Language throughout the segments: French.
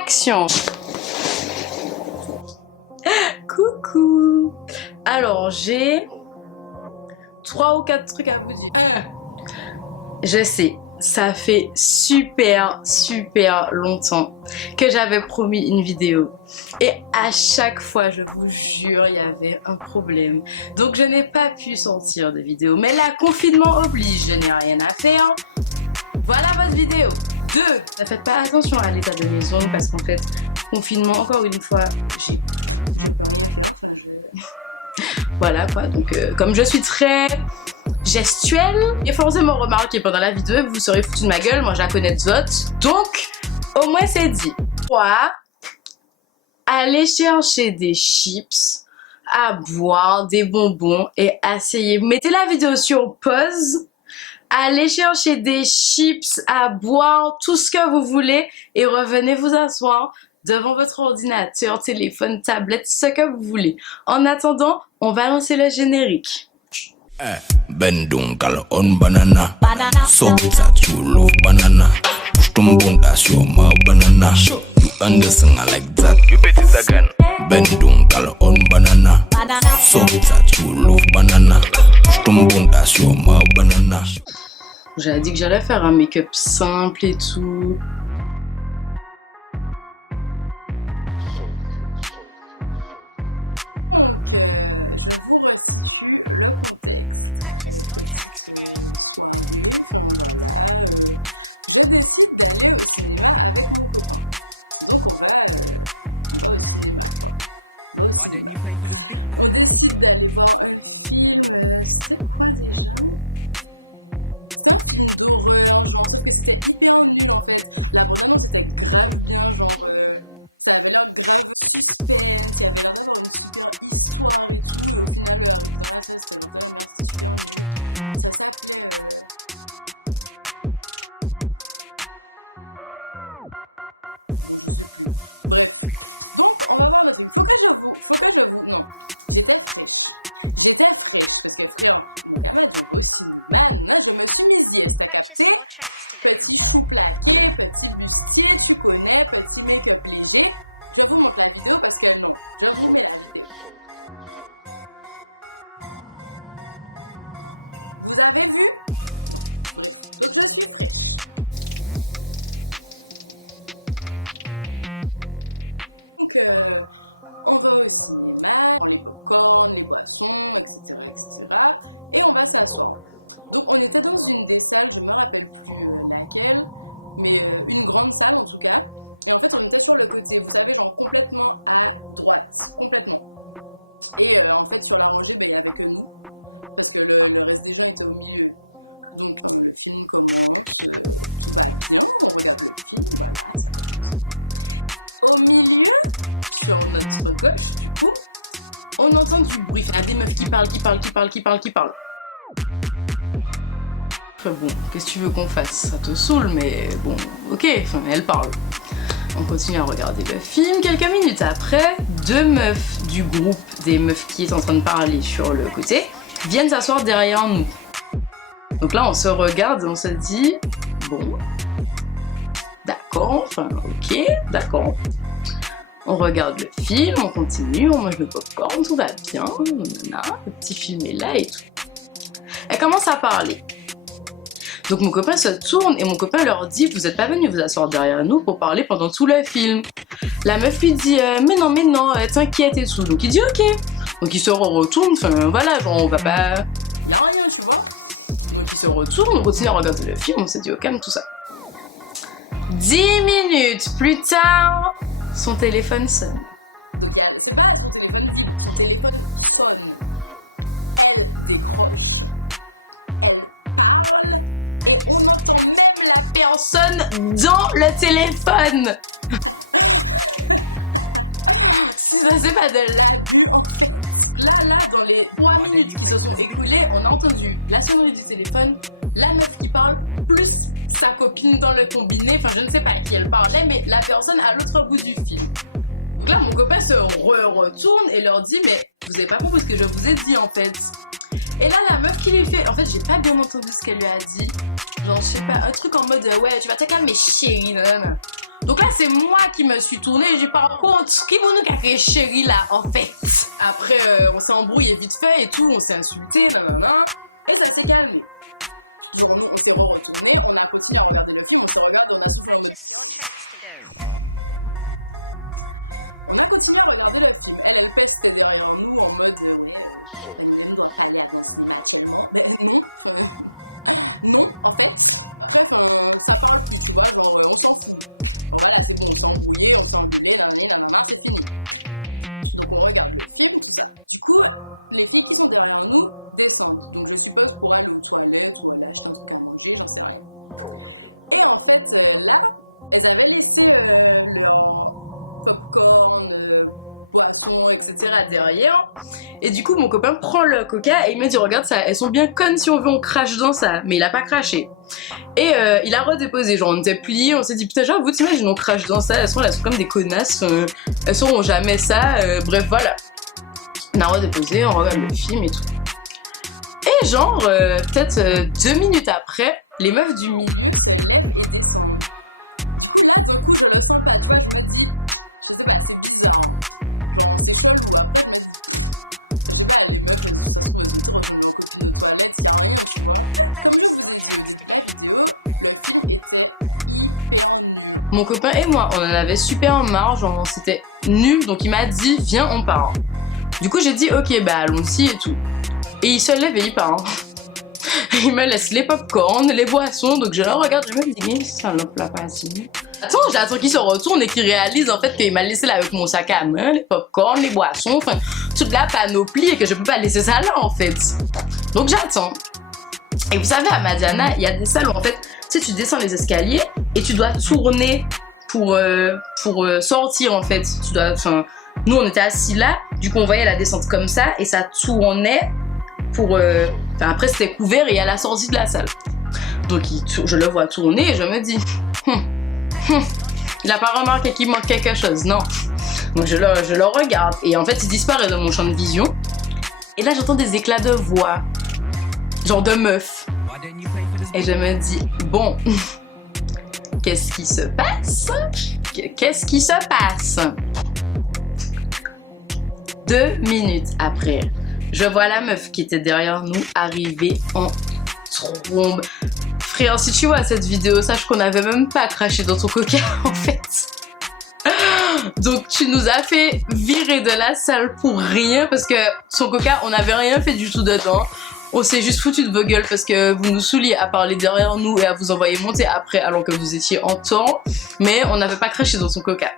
Action. Coucou. Alors j'ai 3 ou 4 trucs à vous dire. 1. Je sais, ça fait super longtemps que j'avais promis une vidéo. Et à chaque fois, je vous jure, il y avait un problème. Donc je n'ai pas pu sortir de vidéo. Mais là, confinement oblige, je n'ai rien à faire. Voilà votre vidéo. 2. Ne faites pas attention à l'état de mes ongles parce qu'en fait, confinement, encore une fois, je peux rien faire. Enfin, voilà quoi. Donc comme je suis très gestuelle, et forcément remarqué pendant la vidéo que vous serez foutu de ma gueule, moi je la connais des autres. Donc, au moins c'est dit. 3. Allez chercher des chips à boire, des bonbons et asseyez. Mettez la vidéo sur pause. Allez chercher des chips à boire, tout ce que vous voulez et revenez vous asseoir devant votre ordinateur, téléphone, tablette, ce que vous voulez. En attendant, on va lancer le générique. Bend down, on banana. So that you love banana. Push them down, that's your mouth banana. You understand I like that. You bet it again. Bend down, on banana. So that you love banana. Push them down, that's your mouth banana. J'avais dit que j'allais faire un make-up simple et tout. Donc, je vous resitue le contexte. Petite soirée, enfin voilà. Je décide d'aller au cinéma avec mon copain. Donc on va au cinéma quoi. On va au cinéma. On décide d'aller voir un film. C'était quoi déjà? C'était un film d'horreur, genre, sauf que c'était hyper nul en fait. La bande-annonce était grave bien, genre. Ça avait l'air grave suspense, il y avait l'air d'avoir une super histoire et tout, et au final, arrive dans la salle, c'était grave de la merde, c'était super nul. Ça s'appelait. Bon, je sais plus. Bref. Donc, on va voir notre film. Faut que je vous. Non. J'étais fraîche. Parce que frère, mon gars m'a dit on va au cinéma. Non, je me suis mise yes, t'as capté? Petit chou plaqué, petit bustier, tu connais, petit make-up léger. Je vous montre la vidéo parce que non, je vous mets la vidéo. Vous avez vu? Non. Bref, donc je suis fraîche. Donc, on va au cinéma, on prend les pop-corn, les boissons, etc., etc. Et on va s'asseoir. Donc on était dans une des salles, je me rappelle plus laquelle, mais une grande salle en tout cas. Et en fait on était sur le côté, vous savez, genre complètement à droite, complètement. Et en fait sur la rangée, il y avait que nous, parce que le reste des gens étaient au milieu. Donc le film commence, tout va bien, on regarde le film, voilà, ça commence. Au milieu, sur notre gauche du coup, on entend du bruit, il y a des meufs qui parlent. Bon, qu'est-ce que tu veux qu'on fasse? Ça te saoule, mais bon, ok, enfin, elle parle. On continue à regarder le film. Quelques minutes après, 2 meufs du groupe des meufs qui est en train de parler sur le côté viennent s'asseoir derrière nous. Donc là, on se regarde et on se dit, bon, d'accord, enfin, ok, d'accord. On regarde le film, on continue, on mange le popcorn, tout va bien, le petit film est là et tout. Elle commence à parler. Donc mon copain se tourne et mon copain leur dit vous êtes pas venus vous asseoir derrière nous pour parler pendant tout le film. La meuf lui dit mais non, t'inquiète et tout. Donc il dit ok. Donc il se retourne, enfin voilà, genre on va pas... Y a rien tu vois. Donc il se retourne, on continue à regarder le film, on s'est dit au calme tout ça. 10 minutes plus tard, son téléphone sonne. Donc c'est pas son téléphone vibre, son téléphone sonne. Elle décroche, elle parle et on entend même la personne dans le téléphone. Si ça c'est pas de l'abus en fait. Là, dans les 3 minutes qui se sont écoulées, on a entendu la sonnerie du téléphone, la meuf qui parle, plus sa copine dans le combiné, enfin je ne sais pas à qui elle parlait, mais la personne à l'autre bout du film. Donc là, mon copain se retourne et leur dit mais vous avez pas compris ce que je vous ai dit en fait. Et là, la meuf qui lui fait, en fait j'ai pas bien entendu ce qu'elle lui a dit. Genre je sais pas, un truc en mode ouais tu vas te calmer chérie, nanana. Donc là, c'est moi qui me suis tournée. J'ai dit, par contre, qui vous nous a chérie là, en fait? Après, on s'est embrouillé vite fait et tout, on s'est insulté, nanana. Et ça s'est calmé. Genre, nous, on s'est retourné, on a continué à regarder le film, on s'est regardé, on a soufflé en mode. On a continué à regarder le film. Elle pestait derrière nous en mode, ouais, Vanille ne doit pas aller dans le cinéma actuellement. Ben non, non, en fait. Bref, ça parle plus, tu vois, genre, on s'en fout. Bon, voilà, c'est bon, on s'est embrouillé, on s'est engueulé, nanana, c'est fini. Donc on regarde le film, tout ça. Du coup, les filles qui sont derrière nous descendent. Donc je suppose pour aller aux toilettes ou aller acheter un truc à manger, j'en sais rien. Et en fait, là, elles avaient laissé leur popcorn, boissons, etc. derrière. Et du coup, mon copain prend le coca et il me dit, regarde ça, elles sont bien connes, si on veut, on crache dans ça. Mais il a pas craché. Et il a redéposé, genre on était pliés, on s'est dit, putain, genre, vous t'imagines, on crache dans ça, elles sont comme des connasses, elles sauront jamais ça, bref, voilà. On a redéposé, on regarde le film et tout. Et genre, peut-être 2 minutes après, les meufs du milieu se lèvent et descendent. Du coup, là, d'un coup, je le sens pas, tu vois, je me dis, je sais pas, c'est bizarre. Genre, c'est chelou. Après, je me dis, je sais pas, les meufs, ça se trouve, elles ont rejoindre leur copine aux toilettes, y a rien, tu vois. Comme je vous ai dit au début de la vidéo, le film était hyper nul. Mon copain et moi, on en avait super marre, genre, c'était nul, donc il m'a dit, viens, on part. Du coup, j'ai dit, ok, bah, allons-y et tout. Et il se lève et il part. Il me laisse les popcorn, les boissons, donc je le regarde, je me dis, mais salope la passie. Attends, j'attends qu'il se retourne et qu'il réalise en fait qu'il m'a laissé là avec mon sac à main, les popcorn, les boissons, enfin toute la panoplie et que je peux pas laisser ça là en fait. Donc j'attends. Et vous savez, à Madiana, il y a des salles où en fait, tu sais, tu descends les escaliers et tu dois tourner pour sortir en fait. Tu dois, enfin, nous on était assis là, du coup on voyait la descente comme ça et ça tournait pour. Enfin, après c'était couvert et à la sortie de la salle. Donc je le vois tourner et je me dis. Il a pas remarqué qu'il manque quelque chose, non. Donc je le regarde et en fait il disparaît de mon champ de vision. Et là j'entends des éclats de voix, genre de meuf. Et je me dis, bon, qu'est-ce qui se passe? Qu'est-ce qui se passe? 2 minutes après, je vois la meuf qui était derrière nous arriver en trombe. Frère, si tu vois cette vidéo, sache qu'on n'avait même pas craché dans ton coca en fait. Donc tu nous as fait virer de la salle pour rien parce que son coca, on n'avait rien fait du tout dedans. On s'est juste foutu de vos gueules parce que vous nous saouliez à parler derrière nous et à vous envoyer monter après alors que vous étiez en temps. Mais on n'avait pas craché dans son coca.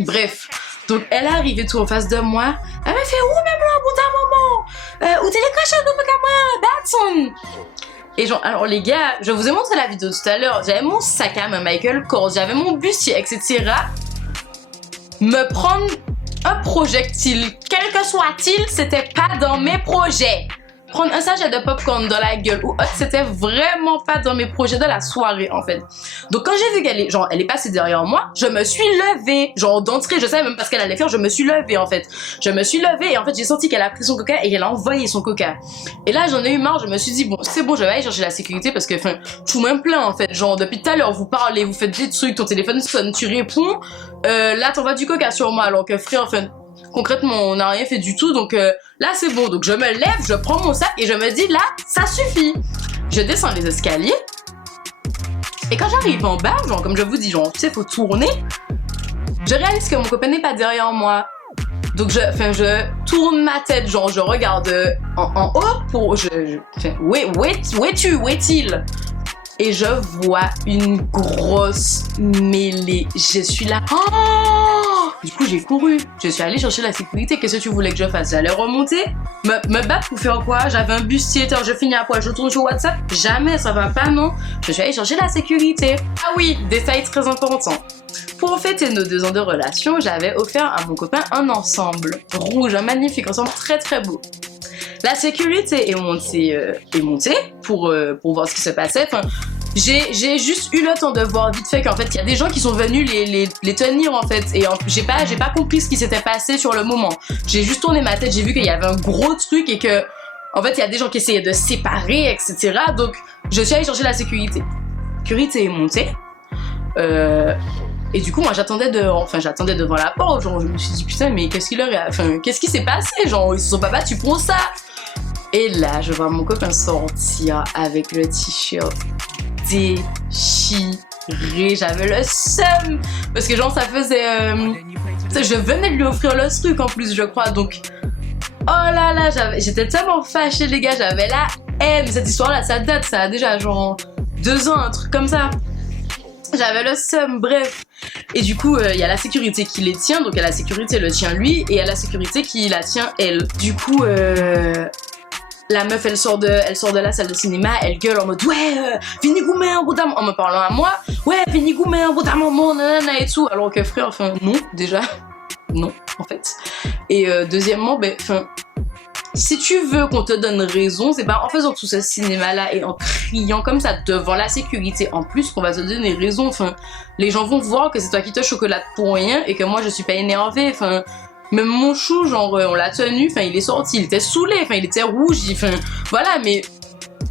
Bref, donc elle arrive et tout en face de moi. Elle m'a fait, où même là, au bout d'un moment? Où t'es les crachats de mon caméra, Batson? Et genre, alors les gars, je vous ai montré la vidéo tout à l'heure, j'avais mon sac à main Michael Kors, j'avais mon bustier, etc. Me prendre un projectile, quel que soit-il, c'était pas dans mes projets. Prendre un sachet de popcorn dans la gueule ou autre, c'était vraiment pas dans mes projets de la soirée en fait. Donc quand j'ai vu qu'elle est, genre, elle est passée derrière moi, je me suis levée. Genre d'entrée, je savais même pas ce qu'elle allait faire, je me suis levée en fait. Je me suis levée et en fait j'ai senti qu'elle a pris son coca et qu'elle a envoyé son coca. Et là j'en ai eu marre, je me suis dit bon c'est bon, je vais aller chercher la sécurité parce que enfin tout même plein en fait. Genre depuis tout à l'heure vous parlez, vous faites des trucs, ton téléphone sonne, tu réponds. Là t'envoies du coca sur moi alors que frère enfin... Concrètement, on n'a rien fait du tout, donc là c'est bon. Donc je me lève, je prends mon sac et je me dis là, ça suffit. Je descends les escaliers et quand j'arrive en bas, genre comme je vous dis, genre tu sais, faut tourner. Je réalise que mon copain n'est pas derrière moi. Donc je tourne ma tête, genre je regarde en haut pour où est-il? Et je vois une grosse mêlée. Je suis là. Oh! Du coup, j'ai couru. Je suis allée chercher la sécurité. Qu'est-ce que tu voulais que je fasse? J'allais remonter, me battre pour faire quoi? J'avais un bustier, je finis à poil, je tourne sur WhatsApp. Jamais, ça va pas, non. Je suis allée chercher la sécurité. Ah oui, détail très important. Pour fêter nos 2 ans de relation, j'avais offert à mon copain un ensemble rouge, un magnifique ensemble très très beau. La sécurité est montée pour voir ce qui se passait. Enfin, j'ai juste eu le temps de voir vite fait qu'en fait il y a des gens qui sont venus les tenir en fait et j'ai pas compris ce qui s'était passé sur le moment. J'ai juste tourné ma tête, j'ai vu qu'il y avait un gros truc et que en fait il y a des gens qui essayaient de séparer etc. Donc je suis allée chercher la sécurité. La sécurité est montée. Et du coup, moi, j'attendais devant la porte. Genre, je me suis dit, putain, mais qu'est-ce qui s'est passé? Genre, ils se sont pas battus pour ça. Et là, je vois mon copain sortir avec le t-shirt déchiré. J'avais le seum. Parce que genre, ça faisait... je venais de lui offrir le truc en plus, je crois. Donc, oh là là, j'étais tellement fâchée, les gars. J'avais la haine. Cette histoire-là, ça date. Ça a déjà genre 2 ans, un truc comme ça. J'avais le seum, bref. Et du coup, il y a la sécurité qui les tient. Donc, il y a la sécurité le tient lui. Et il y a la sécurité qui la tient elle. Du coup... la meuf, elle sort de la salle de cinéma, elle gueule en mode ouais, fini goumé un bout en me parlant à moi, ouais, fini goumé un bout d'amour, nanana et tout. Alors que frère, enfin, non, déjà, non, en fait. Et deuxièmement, ben, enfin, si tu veux qu'on te donne raison, c'est pas en faisant tout ce cinéma-là et en criant comme ça devant la sécurité en plus qu'on va te donner raison. Enfin, les gens vont voir que c'est toi qui te chocolate pour rien et que moi je suis pas énervée. Enfin. Même mon chou, genre, on l'a tenu, enfin, il est sorti, il était saoulé, enfin, il était rouge, enfin, voilà, mais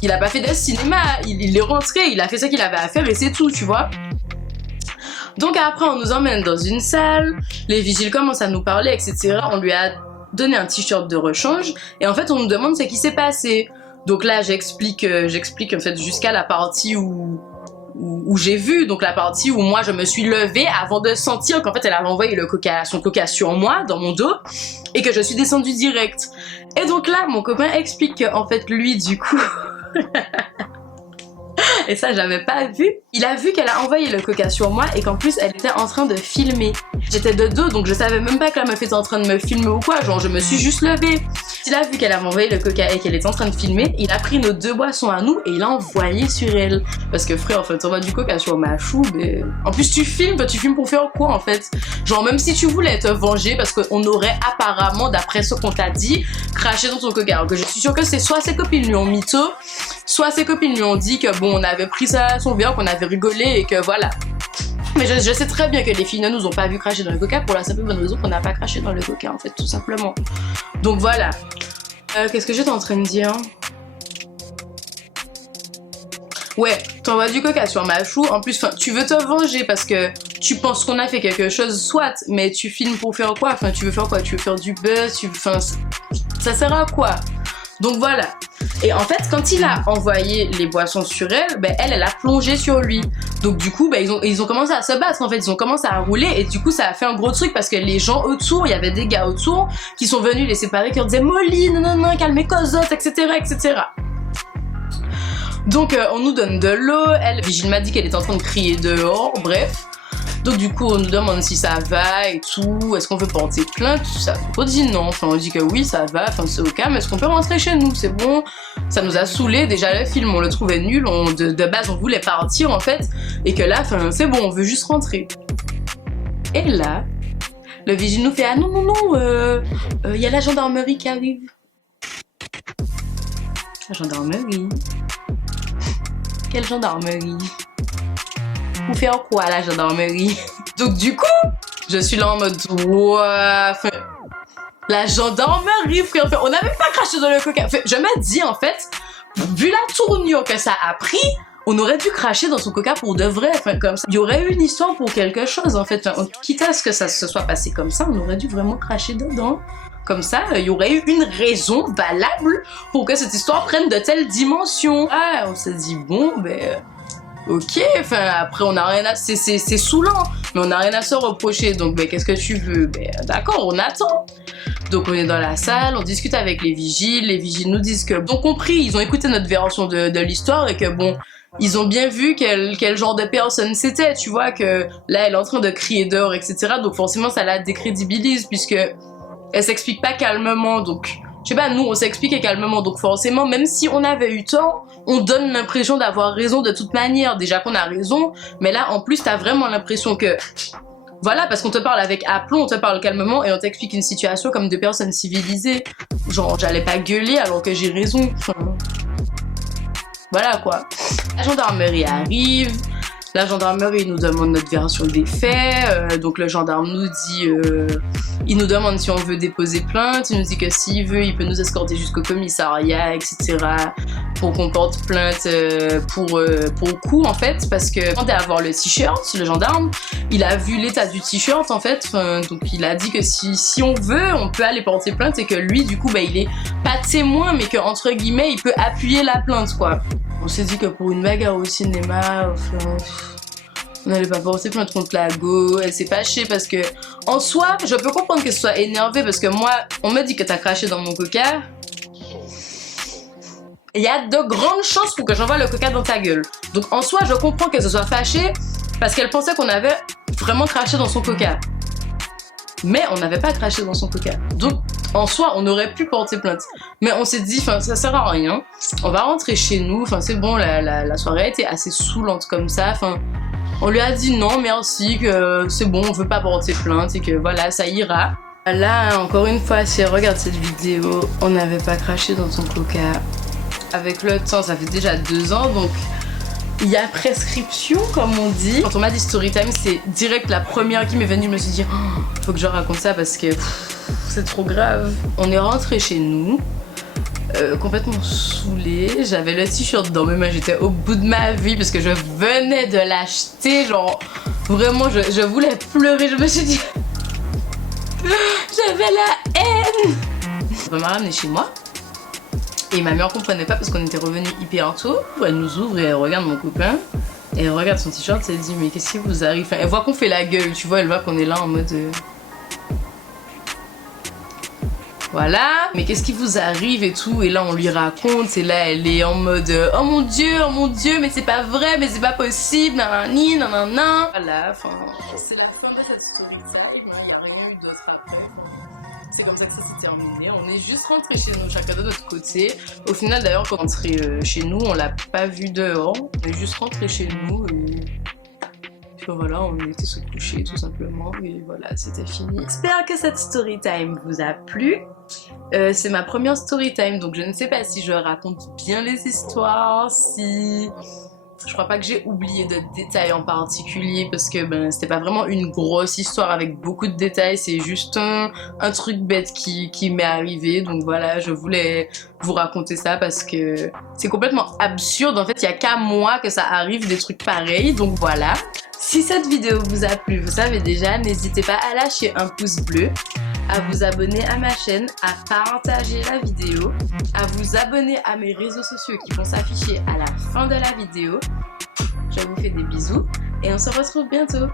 il a pas fait de cinéma, il est rentré, il a fait ce qu'il avait à faire et c'est tout, tu vois. Donc après, on nous emmène dans une salle, les vigiles commencent à nous parler, etc. On lui a donné un t-shirt de rechange, et en fait, on nous demande ce qui s'est passé. Donc là, j'explique en fait jusqu'à la partie où j'ai vu, donc la partie où moi je me suis levée avant de sentir qu'en fait elle avait envoyé son coca sur moi, dans mon dos, et que je suis descendue direct. Et donc là, mon copain explique qu'en fait lui, du coup... Et ça, j'avais pas vu. Il a vu qu'elle a envoyé le coca sur moi et qu'en plus, elle était en train de filmer. J'étais de dos, donc je savais même pas que la meuf était en train de me filmer ou quoi. Genre, je me suis juste levée. Il a vu qu'elle avait envoyé le coca et qu'elle était en train de filmer. Il a pris nos 2 boissons à nous et il a envoyé sur elle. Parce que frère, en fait, on va du coca sur ma chou, mais... En plus, tu filmes pour faire quoi, en fait? Genre, même si tu voulais te venger, parce qu'on aurait apparemment, d'après ce qu'on t'a dit, craché dans ton coca. Alors que je suis sûre que c'est soit ses copines lui ont mytho, soit ses copines lui ont dit que bon, on avait pris ça à son verre, qu'on avait rigolé et que voilà. Mais je sais très bien que les filles ne nous ont pas vu cracher dans le coca pour la simple bonne raison qu'on n'a pas craché dans le coca en fait, tout simplement. Donc voilà. Qu'est-ce que j'étais en train de dire? Ouais, t'envoies du coca sur ma chou. En plus, tu veux te venger parce que tu penses qu'on a fait quelque chose, soit, mais tu filmes pour faire quoi? Enfin, tu veux faire quoi? Tu veux faire du buzz? Ça sert à quoi? Donc voilà. Et en fait, quand il a envoyé les boissons sur elle, ben elle a plongé sur lui. Donc du coup, ben ils ont commencé à se battre en fait. Ils ont commencé à rouler et du coup, ça a fait un gros truc parce que les gens autour, il y avait des gars autour qui sont venus les séparer, qui leur disaient Molly, non, calmez Cosette, etc., etc. Donc on nous donne de l'eau. Elle, Vigile m'a dit qu'elle était en train de crier dehors. Bref. Donc du coup, on nous demande si ça va et tout, est-ce qu'on veut porter plainte, tout ça. On dit non, enfin on dit que oui, ça va, enfin c'est au calme, est-ce qu'on peut rentrer chez nous, c'est bon. Ça nous a saoulés, déjà le film, on le trouvait nul, de base on voulait partir en fait, et que là, enfin c'est bon, on veut juste rentrer. Et là, le vigile nous fait ah non, y a la gendarmerie qui arrive. La gendarmerie? Quelle gendarmerie? Pour faire quoi la gendarmerie? Donc du coup, je suis là en mode ouah, la gendarmerie frère, on n'avait pas craché dans le coca. Je me dis en fait, vu la tournure que ça a pris, on aurait dû cracher dans son coca pour de vrai, comme ça. Il y aurait eu une histoire pour quelque chose en fait. Quitte à ce que ça se soit passé comme ça, on aurait dû vraiment cracher dedans. Comme ça, il y aurait eu une raison valable pour que cette histoire prenne de telles dimensions. Ah, on s'est dit bon, ben... Ok, enfin après on a rien à... C'est saoulant, mais on n'a rien à se reprocher, donc ben qu'est-ce que tu veux? Ben d'accord, on attend. Donc on est dans la salle, on discute avec les vigiles nous disent que... Ils ont compris, ils ont écouté notre version de l'histoire et que bon, ils ont bien vu quel genre de personne c'était, tu vois, que là elle est en train de crier dehors, etc. Donc forcément ça la décrédibilise puisque elle s'explique pas calmement, donc... Je sais pas, nous on s'explique calmement, donc forcément, même si on avait eu tort, on donne l'impression d'avoir raison de toute manière. Déjà qu'on a raison, mais là en plus t'as vraiment l'impression que... Voilà, parce qu'on te parle avec aplomb, on te parle calmement et on t'explique une situation comme 2 personnes civilisées. Genre j'allais pas gueuler alors que j'ai raison, enfin... Voilà quoi. La gendarmerie arrive, La gendarmerie nous demande notre version des faits, donc le gendarme nous dit, il nous demande si on veut déposer plainte, il nous dit que s'il veut, il peut nous escorter jusqu'au commissariat, etc. pour qu'on porte plainte pour le coup en fait, parce que on demandait à voir le t-shirt, le gendarme, il a vu l'état du t-shirt en fait, donc il a dit que si on veut, on peut aller porter plainte et que lui du coup bah il est pas témoin mais que entre guillemets il peut appuyer la plainte quoi. On s'est dit que pour une bagarre au cinéma, enfin, on n'allait pas porter plainte contre la go. Elle s'est fâchée parce que, en soi, je peux comprendre qu'elle soit énervée parce que moi, on me dit que t'as craché dans mon coca. Il y a de grandes chances pour que j'envoie le coca dans ta gueule. Donc en soi, je comprends qu'elle se soit fâchée parce qu'elle pensait qu'on avait vraiment craché dans son coca. Mais on n'avait pas craché dans son coca. Donc en soi, on aurait pu porter plainte. Mais on s'est dit, ça sert à rien. On va rentrer chez nous. C'est bon, la soirée était assez saoulante comme ça. On lui a dit non, merci, que c'est bon, on veut pas porter plainte et que voilà, ça ira. Là, encore une fois, si elle regarde cette vidéo, on n'avait pas craché dans son coca. Avec le temps, ça fait déjà 2 ans, donc il y a prescription, comme on dit. Quand on m'a dit storytime, c'est direct la première qui m'est venue. Je me suis dit, oh, faut que je raconte ça parce que c'est trop grave. On est rentré chez nous, complètement saoulée. J'avais le t-shirt dans mes mains, j'étais au bout de ma vie parce que je venais de l'acheter. Genre, vraiment, je voulais pleurer. Je me suis dit, j'avais la haine. On m'a ramené chez moi. Et ma mère comprenait pas parce qu'on était revenus hyper tôt. Elle nous ouvre et elle regarde mon copain. Et elle regarde son t-shirt et elle dit mais qu'est-ce qui vous arrive? Elle voit qu'on fait la gueule, tu vois, elle voit qu'on est là en mode... Voilà, mais qu'est-ce qui vous arrive et tout. Et là on lui raconte et là elle est en mode oh mon dieu, mais c'est pas vrai, mais c'est pas possible, nanani, nanana. Voilà, c'est la fin de cette story time, il y a rien eu d'autre après. C'est comme ça que ça s'est terminé. On est juste rentré chez nous, chacun de notre côté. Au final, d'ailleurs, quand on est rentré chez nous, on l'a pas vu dehors. On est juste rentré chez nous et puis voilà, on était se coucher tout simplement. Et voilà, c'était fini. J'espère que cette story time vous a plu. C'est ma première story time, donc je ne sais pas si je raconte bien les histoires, si... Je crois pas que j'ai oublié de détails en particulier parce que c'était pas vraiment une grosse histoire avec beaucoup de détails, c'est juste un truc bête qui m'est arrivé. Donc voilà, je voulais vous raconter ça parce que c'est complètement absurde. En fait, il y a qu'à moi que ça arrive des trucs pareils. Donc voilà. Si cette vidéo vous a plu, vous savez déjà, n'hésitez pas à lâcher un pouce bleu, à vous abonner à ma chaîne, à partager la vidéo, à vous abonner à mes réseaux sociaux qui vont s'afficher à la fin de la vidéo. Je vous fais des bisous et on se retrouve bientôt.